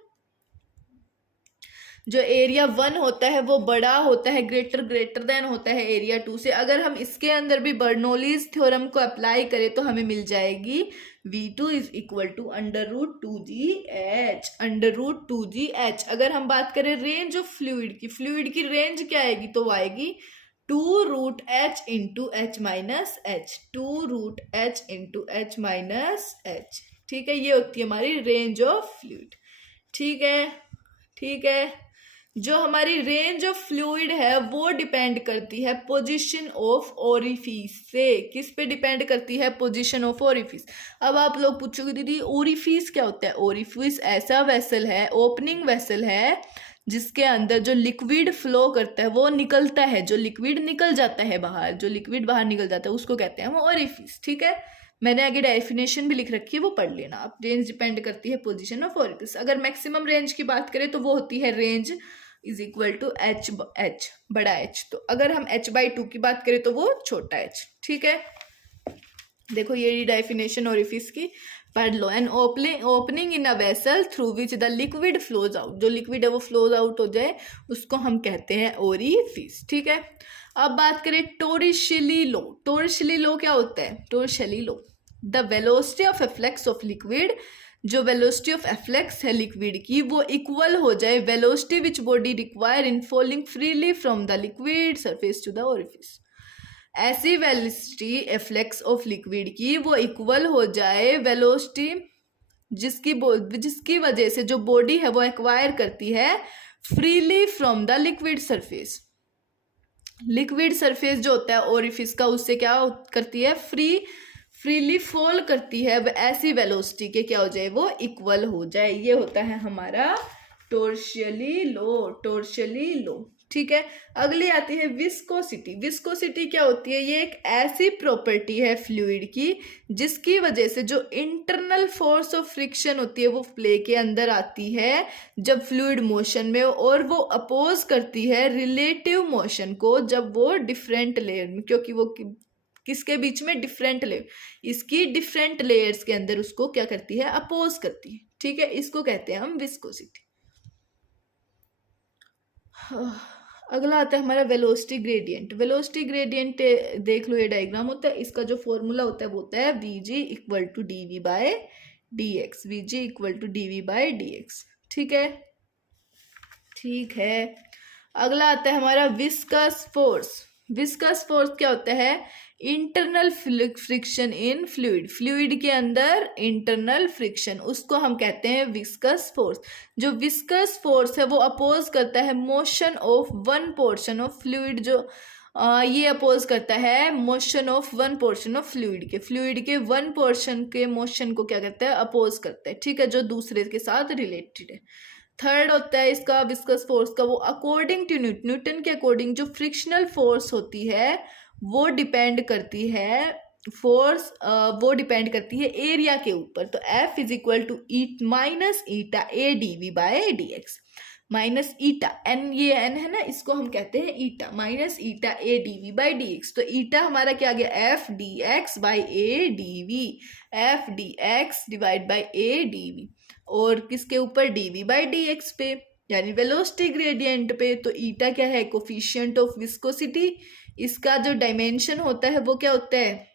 जो एरिया 1 होता है वो बड़ा होता है, ग्रेटर देन होता है एरिया 2 से। अगर हम इसके अंदर भी बर्नौलीज थ्योरम को अप्लाई करें तो हमें मिल जाएगी V2 is equal to under root 2GH। अगर हम बात करें रेंज ऑफ फ्लूइड की रेंज क्या आएगी? तो वो आएगी 2√H into H minus H, 2√H into H minus H। ठीक है, ये होती है हमारी रेंज ऑफ फ्लूइड। ठीक है, जो हमारी रेंज ऑफ फ्लूइड है वो डिपेंड करती है पोजीशन ऑफ ओरिफिस से। किस पे डिपेंड करती है? Position of orifice. अब आप लोग पूछोगे दीदी ओरिफिस क्या होता है? ओरिफिस ऐसा वेसल है, ओपनिंग वेसल है, जिसके अंदर जो लिक्विड फ्लो करता है वो निकलता है, जो लिक्विड निकल जाता है बाहर, जो लिक्विड बाहर निकल जाता है उसको कहते हैं हम ओरिफिस। ठीक है, मैंने आगे डेफिनेशन भी लिख रखी है, वो पढ़ लेना आप। रेंज डिपेंड करती है पोजीशन ऑफ ओरिफिस। अगर मैक्सिमम रेंज की बात करें तो वो होती है range is equal to H बड़ा H। तो अगर हम H/2 की बात करें तो वो छोटा H। ठीक है, देखो ये डेफिनेशन ओरिफिस की पढ़ लो। An opening in a vessel through which the liquid flows out, जो लिक्विड है वो फ्लोज आउट हो जाए उसको हम कहते हैं ओरिफिस। ठीक है, अब बात करें टोरिशली लो। टोरिशली लो क्या होता है? Torricelli law, the velocity of efflux of liquid जो वेलोसिटी ऑफ एफ्लेक्स है लिक्विड की वो इक्वल हो जाए velocity which body require in falling freely from the liquid surface to the orifice. ऐसी वेलोसिटी एफ्लेक्स ऑफ लिक्विड की वो equal हो जाए वेलोसिटी जिसकी वजह से जो बॉडी है वो एक्वायर करती है freely from the liquid surface. Liquid surface जो होता है ओरिफिस का उससे क्या करती है, फ्रीली फॉल करती है, ऐसी वेलोसिटी के क्या हो जाए, वो इक्वल हो जाए। ये होता है हमारा टॉर्शियली लो। ठीक है, अगली आती है विस्कोसिटी। विस्कोसिटी क्या होती है, ये एक ऐसी प्रॉपर्टी है फ्लूइड की जिसकी वजह से जो इंटरनल फोर्स ऑफ फ्रिक्शन होती है वो प्ले के अंदर आती है जब फ्लूइड मोशन में, और वो अपोज करती है रिलेटिव मोशन को जब वो डिफरेंट लेयर में, क्योंकि वो किसके बीच में, डिफरेंट लेयर, इसकी डिफरेंट लेयर्स के अंदर उसको क्या करती है, अपोज करती है। ठीक है, इसको कहते हैं हम विस्कोसिटी। अगला आता है हमारा वेलोसिटी ग्रेडियंट। वेलोसिटी ग्रेडियंट देख लो, ये डायग्राम होता है, इसका जो फॉर्मूला होता है वो होता है Vg equal to dV by dx। Vg equal to dV by dx। ठीक है, ठीक है। अगला आता है हमारा विस्कस फोर्स। विस्कस फोर्स क्या होता है, इंटरनल फ्रिक्शन इन फ्लूइड, फ्लूइड के अंदर इंटरनल फ्रिक्शन, उसको हम कहते हैं विस्कस फोर्स। जो विस्कस फोर्स है वो अपोज करता है motion of one portion of fluid, जो ये अपोज करता है motion of one portion of fluid के वन पोर्शन के मोशन को क्या कहता है, अपोज करता है। ठीक है, जो दूसरे के साथ रिलेटेड है। थर्ड होता है इसका विस्कस फोर्स का, वो अकॉर्डिंग टू न्यूटन के अकॉर्डिंग जो फ्रिक्शनल फोर्स होती है वो डिपेंड करती है एरिया के ऊपर। तो F is equal to minus eta A dV by dx। Minus eta, N, ये एन है ना, इसको हम कहते हैं eta, minus eta A dV by dx। तो ईटा हमारा क्या आ गया, F dx by A dV, F dx divide by A dV, और किसके ऊपर, dV बाई dx पे, यानी वेलोसिटी ग्रेडियंट पे। तो ईटा क्या है, कोफिशिएंट ऑफ विस्कोसिटी, इसका जो डायमेंशन होता है वो क्या होता है,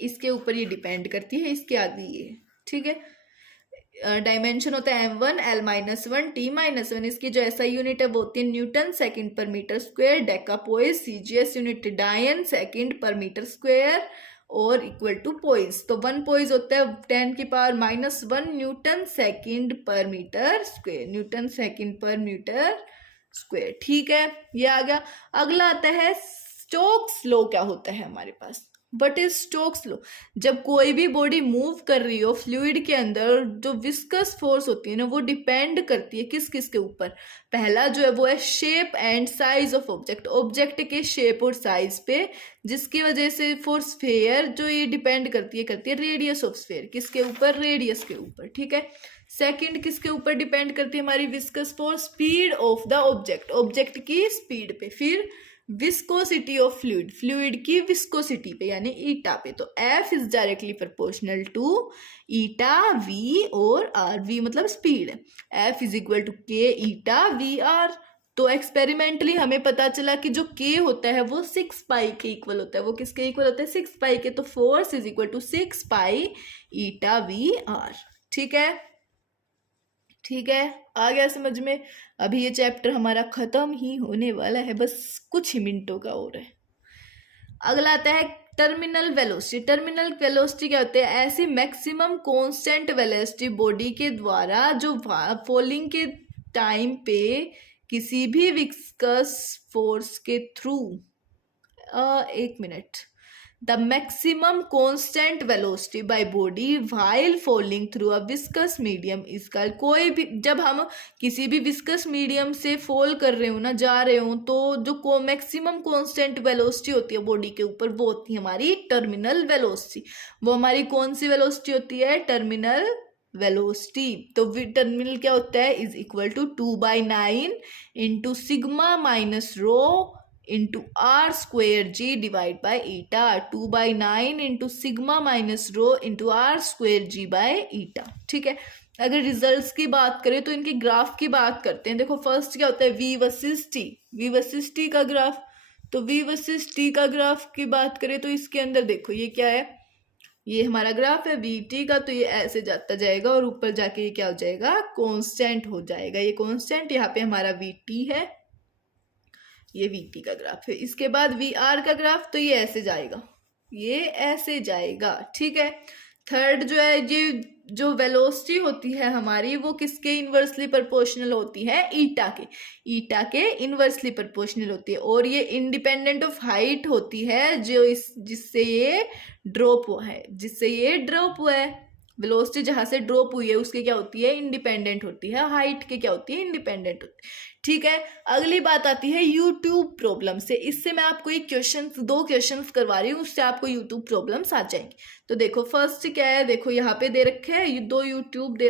इसके ऊपर ये डिपेंड करती है, इसके आगे ये। ठीक है, डायमेंशन होता है m1 l-1 t-1, इसकी जो SI यूनिट है वो होती है न्यूटन सेकंड पर मीटर स्क्वायर, डेकापोइस CGS यूनिट डायन सेकंड पर मीटर स्क्वायर, और इक्वल टू पोइस। तो 1 पोइस होता है 10⁻⁻1 न्यूटन सेकंड पर मीटर स्क्वायर, न्यूटन सेकंड पर मीटर स्क्वायर। ठीक है, ये आ गया। अगला आता है स्टोक्स लॉ। क्या होता है हमारे पास, व्हाट इज स्टोक्स लॉ, जब कोई भी बॉडी मूव कर रही हो फ्लूइड के अंदर, जो विस्कस फोर्स होती है ना वो डिपेंड करती है किस किस के ऊपर। पहला जो है वो है shape and size of object, object के शेप और साइज पे, जिसकी वजह से फॉर स्फेयर जो ये डिपेंड करती है रेडियस ऑफ स्फेयर, किसके ऊपर, रेडियस के ऊपर। ठीक है, सेकंड किसके ऊपर डिपेंड करती है हमारी viscous force, speed of the object, object की स्पीड पे। फिर विस्कोसिटी ऑफ फ्लूइड, फ्लूइड की विस्कोसिटी पे यानी ईटा पे। तो F is directly proportional to eta V और R, V मतलब स्पीड है, F is equal to K eta V R। तो एक्सपेरिमेंटली हमें पता चला कि जो K होता है वो 6 पाई के इक्वल होता है। वो किसके इक्वल होता है, 6 पाई के। तो force is equal to 6 pi eta V R। ठीक है, ठीक है, आ गया समझ में। अभी ये चैप्टर हमारा खत्म ही होने वाला है, बस कुछ ही मिनटों का और है। अगला आता है टर्मिनल वेलोसिटी। टर्मिनल वेलोसिटी क्या होती है, ऐसी मैक्सिमम कांस्टेंट वेलोसिटी बॉडी के द्वारा जो फॉलिंग के टाइम पे किसी भी विस्कस फोर्स के थ्रू, एक minute, the maximum constant velocity by body while falling through a viscous medium is called. कोई भी, जब हम किसी भी विस्कस मीडियम से फॉल कर रहे हो ना, जा रहे हो, तो जो मैक्सिमम कांस्टेंट वेलोसिटी होती है बॉडी के ऊपर वो होती है हमारी टर्मिनल वेलोसिटी। वो हमारी कौन सी वेलोसिटी होती है, टर्मिनल वेलोसिटी। तो टर्मिनल क्या होता है, is equal to 2/9 into sigma minus rho into R square G divide by eta, 2/9 into sigma minus rho into R square G by eta. ठीक है, अगर रिजल्ट्स की बात करें तो इनके ग्राफ की बात करते हैं। देखो फर्स्ट क्या होता है, V वर्सेस T का ग्राफ। तो V वर्सेस T का ग्राफ की बात करें तो इसके अंदर देखो ये क्या है, ये हमारा ग्राफ है वी टी का, तो ये ऐसे जाता जाएगा और ऊपर जाके ये क्या हो जाएगा, कांस्टेंट हो जाएगा। ये कांस्टेंट यहाँ पे हमारा वी टी है, ये वी टी का ग्राफ है। इसके बाद वी आर का ग्राफ, तो ये ऐसे जाएगा, ये ऐसे जाएगा, ठीक है। थर्ड जो है, ये जो वेलोसिटी होती है हमारी, वो किसके इनवर्सली प्रोपोर्शनल होती है, ईटा के इनवर्सली प्रोपोर्शनल होती है, और ये इंडिपेंडेंट ऑफ हाइट होती है, जो इस जिससे ये ड्रॉप हुआ है। वेलोसिटी जहां से ड्रॉप हुई है उसकी क्या होती है, इंडिपेंडेंट होती है, हाइट के क्या होती है, इंडिपेंडेंट होती है, ठीक है। अगली बात आती है यूट्यूब प्रॉब्लम से। इससे मैं आपको एक दो क्वेश्चंस करवा रही हूँ, उससे आपको यूट्यूब प्रॉब्लम्स आ जाएंगे। तो देखो फर्स्ट क्या है, देखो यहाँ पे दे रखे हैं, ये दो यूट्यूब दे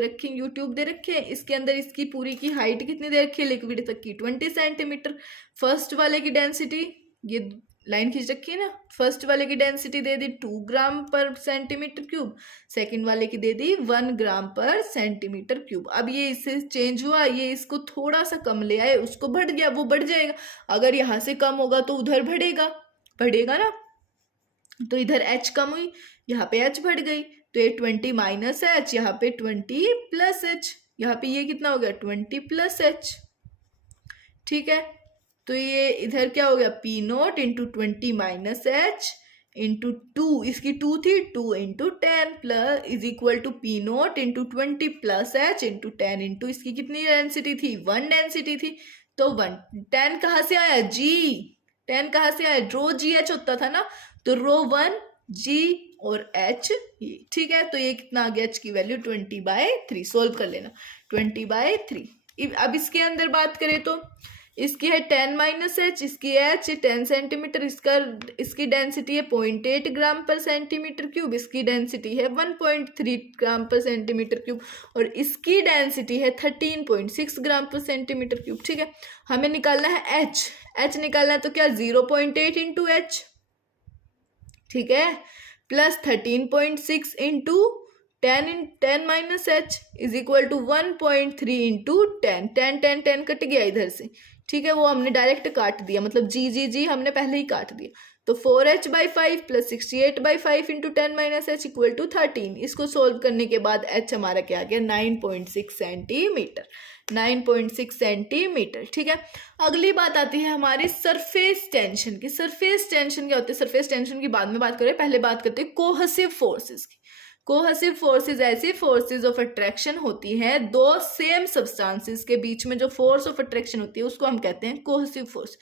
रखे हैं। इसके अंदर इसकी पूरी की हाइट कितनी दे रखी है, लिक्विड तक की 20 सेंटीमीटर। फर्स्ट वाले की डेंसिटी, ये लाइन खींच रखी है ना, फर्स्ट वाले की डेंसिटी दे दी 2 ग्राम पर सेंटीमीटर क्यूब, सेकंड वाले की दे दी 1 ग्राम पर सेंटीमीटर क्यूब। अब ये इससे चेंज हुआ, ये इसको थोड़ा सा कम ले आए, उसको बढ़ गया, वो बढ़ जाएगा। अगर यहाँ से कम होगा तो उधर बढ़ेगा ना, तो इधर h कम हुई, यहाँ पे h बढ़ गई, तो ये 20 माइनस h, यहाँ पे 20 प्लस h, यहाँ पे ये कितना हो गया 20 प्लस h, ठीक है। तो ये इधर क्या हो गया, P naught into 20 minus H into 2, इसकी 2 थी, 2 into 10 plus is equal to P naught into 20 plus H into 10 into इसकी कितनी डेंसिटी थी, 1 डेंसिटी थी। तो 1 10 कहाँ से आया, जी 10 कहाँ से आया, रो जी एच होता था ना, तो रो 1 जी और एच ये, ठीक है। तो ये कितना आ गया, एच की वैल्यू 20/3, सोल्व कर लेना 20/3। अब इसके अंदर बात करें तो इसकी है 10 माइनस एच, इसकी एच 10 सेंटीमीटर, इसकी डेंसिटी है 0.8 ग्राम पर सेंटीमीटर क्यूब, इसकी डेंसिटी है 1.3 ग्राम पर सेंटीमीटर क्यूब, और इसकी डेंसिटी है 13.6 ग्राम पर सेंटीमीटर क्यूब, ठीक है। हमें निकालना है एच निकालना है, तो क्या 0.8 इंटू एच, ठीक है, plus 13.6 into 10 minus H is equal to 1.3 into 10 cut गया इधर से, ठीक है, वो हमने डायरेक्ट काट दिया, मतलब जी हमने पहले ही काट दिया। तो 4h/5 plus 68/5 into 10 minus H equal to 13। इसको सोल्व करने के बाद एच हमारा क्या आ गया, 9.6 सेंटीमीटर, 9.6 सेंटीमीटर, ठीक है। अगली बात आती है हमारी सरफेस टेंशन की। सरफेस टेंशन क्या होती है, सरफेस टेंशन की बाद में बात करें, पहले बात करते हैं कोहेसिव फोर्सेस की। कोहेसिव फोर्सेस ऐसी फोर्सेस ऑफ अट्रैक्शन होती है, दो सेम सब्सटेंसेस के बीच में जो फोर्स ऑफ अट्रैक्शन होती है उसको हम कहते हैं कोहेसिव फोर्स।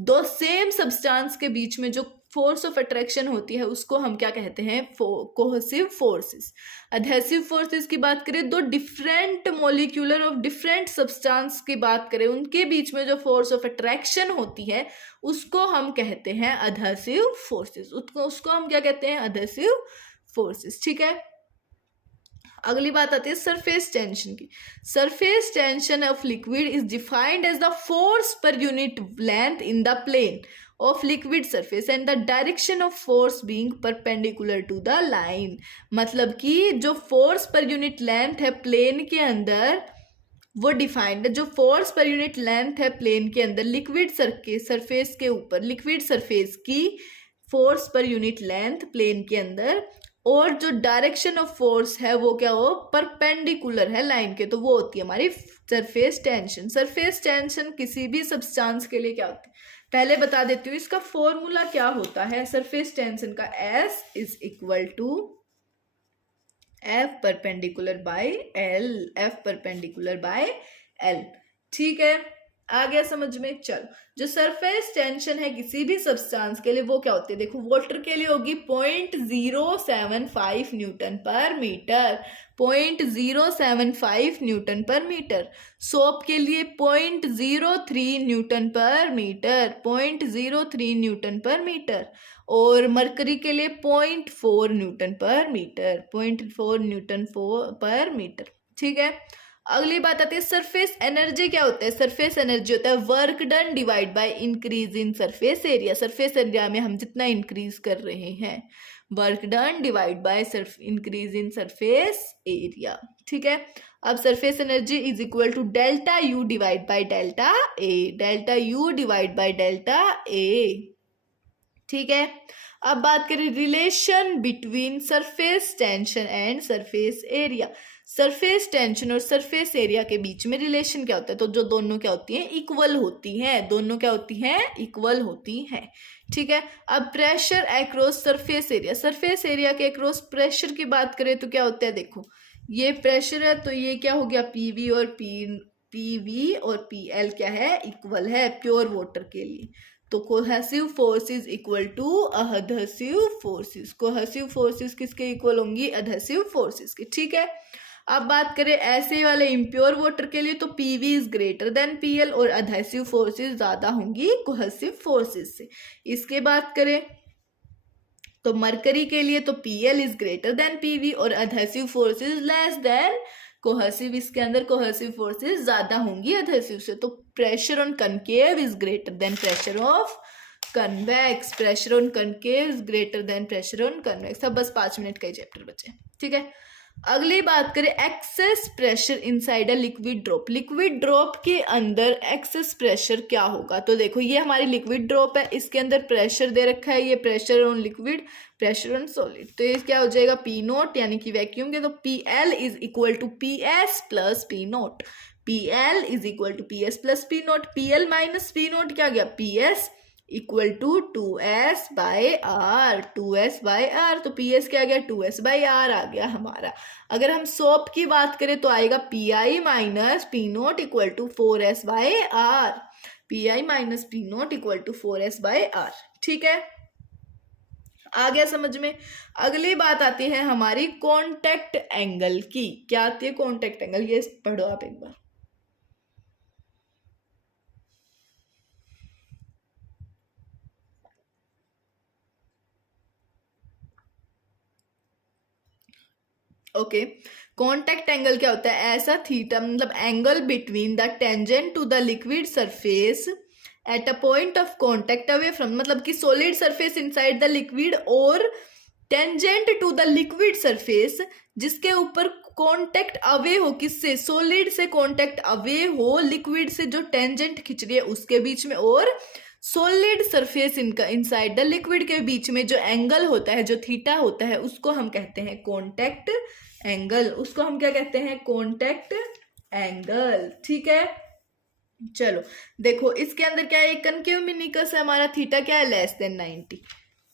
दो सेम सब्सटेंस के बीच में जो फोर्स ऑफ अट्रैक्शन होती है उसको हम क्या कहते हैं, कोहेसिव फोर्सेस। अडहेसिव फोर्सेस की बात करें, दो different molecular of different substance की बात करें, उनके बीच में जो फोर्स ऑफ अट्रैक्शन होती है उसको हम कहते हैं अडहेसिव फोर्सेस, उसको हम क्या कहते हैं, अडहेसिव फोर्सेस, ठीक है। अगली बात आती है सरफेस टेंशन की। Surface tension of liquid is defined as the force per unit length in the plane of liquid surface and the direction of force being perpendicular to the line. मतलब कि जो फोर्स पर यूनिट लेंथ है plane के अंदर वो defined है, जो force per unit length है प्लेन के अंदर लिक्विड सरफेस के ऊपर, लिक्विड सरफेस की force per unit length plane के अंदर, और जो डायरेक्शन ऑफ फोर्स है वो क्या हो, परपेंडिकुलर है लाइन के, तो वो होती है हमारी सरफेस टेंशन। सरफेस टेंशन किसी भी सब्सटेंस के लिए क्या होती है, पहले बता देती हूँ इसका फॉर्मूला क्या होता है सरफेस टेंशन का। S is equal to F perpendicular by L, F perpendicular by L, ठीक है, आ गया समझ में। चलो, जो सरफेस टेंशन है किसी भी सब्सटेंस के लिए वो क्या होती है, देखो वाटर के लिए होगी 0.075 न्यूटन पर मीटर, 0.075 न्यूटन पर मीटर। सोप के लिए 0.03 न्यूटन पर मीटर, 0.03 न्यूटन पर मीटर, और मरकरी के लिए 0.4 न्यूटन पर मीटर, 0.4 न्यूटन पर मीटर, ठीक है। अगली बात आती है सरफेस एनर्जी क्या होता है। सरफेस एनर्जी होता है work done divide by increase in surface area. Surface area में हम जितना इंक्रीज कर रहे हैं, work done divide by increase in surface area, ठीक है। अब surface energy is equal to delta U divide by delta A, delta U divide by delta A, ठीक है। अब बात करें relation between surface tension and surface area. Surface tension और surface area के बीच में रिलेशन क्या होता है? तो जो दोनों क्या होती हैं? इक्वल होती हैं। दोनों क्या होती हैं? इक्वल होती हैं। ठीक है। अब pressure across surface area, surface area के अक्रॉस प्रेशर की बात करें तो क्या होता है? देखो ये प्रेशर है तो ये क्या हो गया? पीवी और पीवी और पीएल क्या है? इक्वल है प्योर वाटर के लिए। तो cohesive force is equal to adhesive forces. Cohesive forces किसके इक्वल होंगी? अडहेसिव फोर्सेस के। ठीक है। अब बात करें ऐसे वाले इम्प्योर वाटर के लिए तो PV is greater then PL और अडहेसिव फोर्सेस ज्यादा होंगी कोहेसिव फोर्सेस से। इसके बात करें तो मरकरी के लिए तो PL is greater than PV और adhesive forces less than cohesive. इसके अंदर कोहेसिव फोर्सेस ज्यादा होंगी अडहेसिव से। तो pressure on concave is greater than pressure of convex. Pressure on concave is greater than pressure on convex. अब बस 5 minute का ही चैप्टर बचे। ठीक है। अगली बात करें excess pressure inside a liquid drop. Liquid drop के अंदर एक्सेस प्रेशर क्या होगा? तो देखो ये हमारी लिक्विड ड्रॉप है, इसके अंदर प्रेशर दे रखा है, ये pressure on liquid, pressure on solid. तो ये क्या हो जाएगा? पी नोट यानी कि वैक्यूम के। तो P L is equal to P S plus P naught. P L is equal to P S plus P naught. P L minus P naught क्या गया? P S equal to 2s by R. 2s by R तो P S क्या आ गया? 2s by are आ गया हमारा। अगर हम सोप की बात करें तो आएगा P I minus P naught equal to 4s by R. P I minus P naught equal to 4s by R. ठीक है, आ गया समझ में। अगली बात आती है हमारी कॉन्टेक्ट एंगल की। क्या आती है? Contact angle. ये पढ़ो आप एक बार। ओके, कॉन्टेक्ट एंगल क्या होता है? ऐसा थीटा मतलब angle between the tangent to the liquid surface at a point of contact away from, मतलब कि solid surface inside the liquid और tangent to the liquid surface जिसके ऊपर कॉन्टेक्ट अवे हो। किससे? सॉलिड से कॉन्टेक्ट अवे हो लिक्विड से, जो टेंजेंट खिंच रही है उसके बीच में, और सॉलिड सरफेस इनका इनसाइड द लिक्विड के बीच में जो एंगल होता है, जो थीटा होता है, उसको हम कहते हैं कॉन्टेक्ट एंगल। उसको हम क्या कहते हैं? Contact angle. ठीक है, चलो देखो इसके अंदर क्या है? कनकेव मिनिकस है हमारा, थीटा क्या है? Less than 90।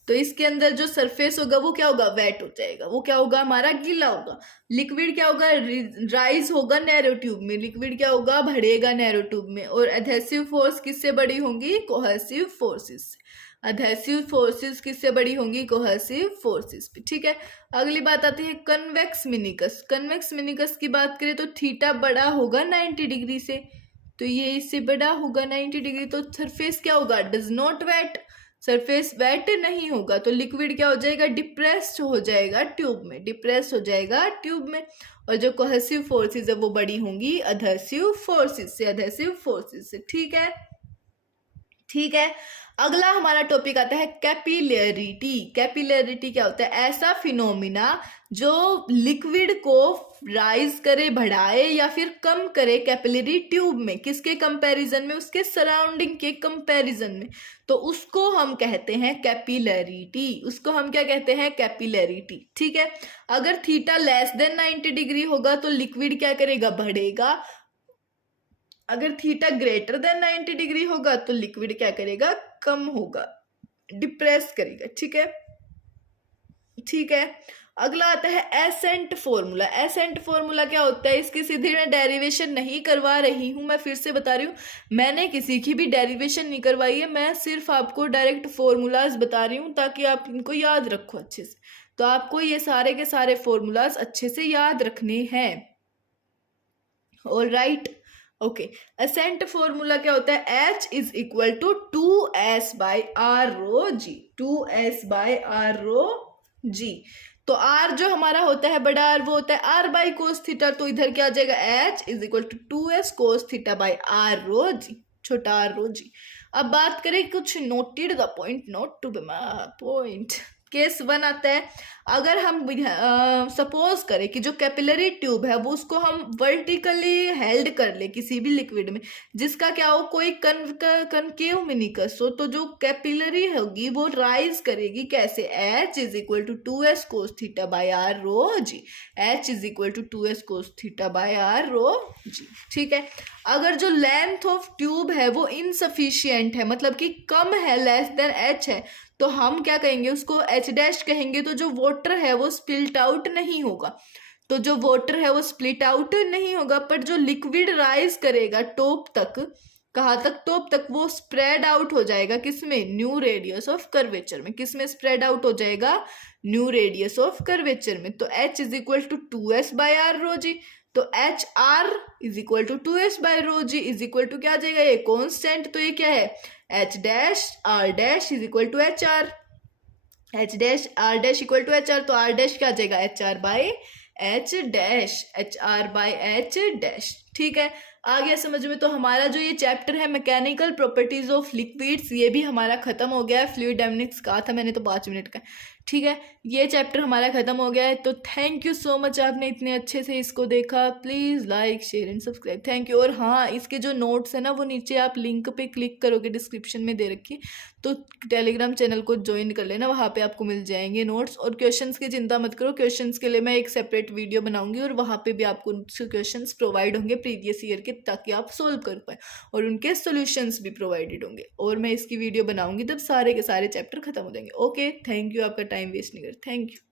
तो इसके अंदर जो सरफेस होगा वो क्या होगा? वेट हो जाएगा। वो क्या होगा? हमारा गीला होगा। लिक्विड क्या होगा? राइज होगा नैरो ट्यूब में। लिक्विड क्या होगा? बढ़ेगा नैरो ट्यूब में। और एडहेसिव फोर्स किससे बड़ी होंगी? कोहेसिव फोर्सेस से। एडहेसिव फोर्सेस किससे बड़ी होंगी? कोहेसिव फोर्सेस पे। ठीक है, अगली बात आती है कन्वेक्स मिनिकस। कन्वेक्स मिनिकस की बात करें तो थीटा बड़ा होगा 90 डिग्री से, तो ये इससे बड़ा होगा 90 डिग्री। तो सरफेस क्या होगा? Does not wet. Surface wet नहीं होगा तो लिक्विड क्या हो जाएगा? डिप्रेस्ड हो जाएगा ट्यूब में। डिप्रेस हो जाएगा ट्यूब में। और जो कोहेसिव फोर्सेस है वो बड़ी होंगी अडहेसिव फोर्सेस से। अडहेसिव फोर्सेस से। ठीक है, ठीक है। अगला हमारा टॉपिक आता है कैपिलरिटी। कैपिलरिटी क्या होता है? ऐसा फिनोमिना जो लिक्विड को राइज करे, बढ़ाए या फिर कम करे कैपिलरी ट्यूब में। किसके कंपैरिजन में? उसके सराउंडिंग के कंपैरिजन में। तो उसको हम कहते हैं कैपिलरिटी। उसको हम क्या कहते हैं? कैपिलरिटी। ठीक है, अगर थीटा लेस देन 90 डिग्री होगा तो लिक्विड क्या करेगा? बढ़ेगा। अगर थीटा ग्रेटर देन 90 डिग्री होगा तो लिक्विड क्या करेगा? कम होगा, डिप्रेस करेगा। ठीक है, ठीक है। अगला आता है एसेंट फॉर्मूला। एसेंट फॉर्मूला क्या होता है? इसकी सीधी मैं डेरिवेशन नहीं करवा रही हूं, मैं फिर से बता रही हूँ, मैंने किसी की भी डेरिवेशन नहीं करवाई है, मैं सिर्फ आपको डायरेक्ट फॉर्मूलाज बता रही हूँ ताकि आप इनको याद रखो अच्छे से। तो आपको ये सारे के सारे फॉर्मूलाज अच्छे से याद रखने हैं। All right, okay. Ascent formula क्या होता है? H is equal to 2s by R rho g. 2s by R rho g. तो R जो हमारा होता है बड़ा R, वो होता है R बाई कोस थीटा। तो इधर क्या आ जाएगा? H is equal to 2s cos theta by R rho G, छोटा R रो जी। अब बात करें कुछ noted the point, note to be point. Case 1 आता है, अगर हम सपोज करें कि जो कैपिलरी ट्यूब है वो उसको हम वर्टिकली हेल्ड कर ले किसी भी लिक्विड में, जिसका क्या हो, कोई कनकेव मिनिकस हो, तो जो कैपिलरी होगी वो राइज करेगी कैसे, H is equal to 2s cos theta by R rho g, H is equal to 2s cos theta by R rho g. ठीक है, अगर जो लेंथ ऑफ ट्यूब है वो इनसफिशियंट है, मतलब कि कम है, लेस देन H है, तो हम क्या कहेंगे, उसको H डैश कहेंगे, तो जो वाटर है वो स्पिल्ट आउट नहीं होगा, तो जो वाटर है वो स्प्लिट आउट नहीं होगा, पर जो लिक्विड राइज करेगा टॉप तक, कहाँ तक, टॉप तक, वो स्प्रेड आउट हो जाएगा किसमें, न्यू रेडियस ऑफ कर्वेचर में, किसमें स्प्रेड आउट हो जाएगा, न्यू रेडियस ऑफ कर्वेचर में। तो H is equal to 2s by R rho g, तो H R is equal to 2s by rho g is equal to क्या आ जाएगा, ये कॉन्स्टेंट, तो ये क्या है, H dash R dash is equal to H R, H dash R dash equal to H R, तो आर डैश क्या आ जाएगा, H R by H dash, H R by H dash. ठीक है, आ गया समझ में। तो हमारा जो ये चैप्टर है मैकेनिकल प्रॉपर्टीज ऑफ लिक्विड्स, ये भी हमारा खत्म हो गया है। फ्लूइड डायनेमिक्स कहा था मैंने तो 5 मिनट का। ठीक है, ये चैप्टर हमारा खत्म हो गया है। तो थैंक यू सो मच, आपने इतने अच्छे से इसको देखा। Please like share and subscribe, thank you. और हाँ, इसके जो नोट्स है ना वो नीचे आप लिंक पे क्लिक करोगे, डिस्क्रिप्शन में दे रखी, तो टेलीग्राम चैनल को ज्वाइन कर लेना, वहाँ पे आपको मिल जाएंगे नोट्स। और क्वेश्चंस की चिंता मत करो, क्वेश्चंस के लिए मैं एक सेपरेट वीडियो बनाऊंगी और वहाँ पे भी आपको क्वेश्चंस प्रोवाइड होंगे प्रीवियस ईयर के, ताकि आप सोल्व कर पाए, और उनके सॉल्यूशंस भी प्रोवाइडेड होंगे। और मैं इसकी वीडियो बनाऊंगी तब सारे के सारे चैप्टर खत्म हो जाएंगे। ओके, थैंक यू, आपका टाइम वेस्ट नहीं कर, थैंक यू।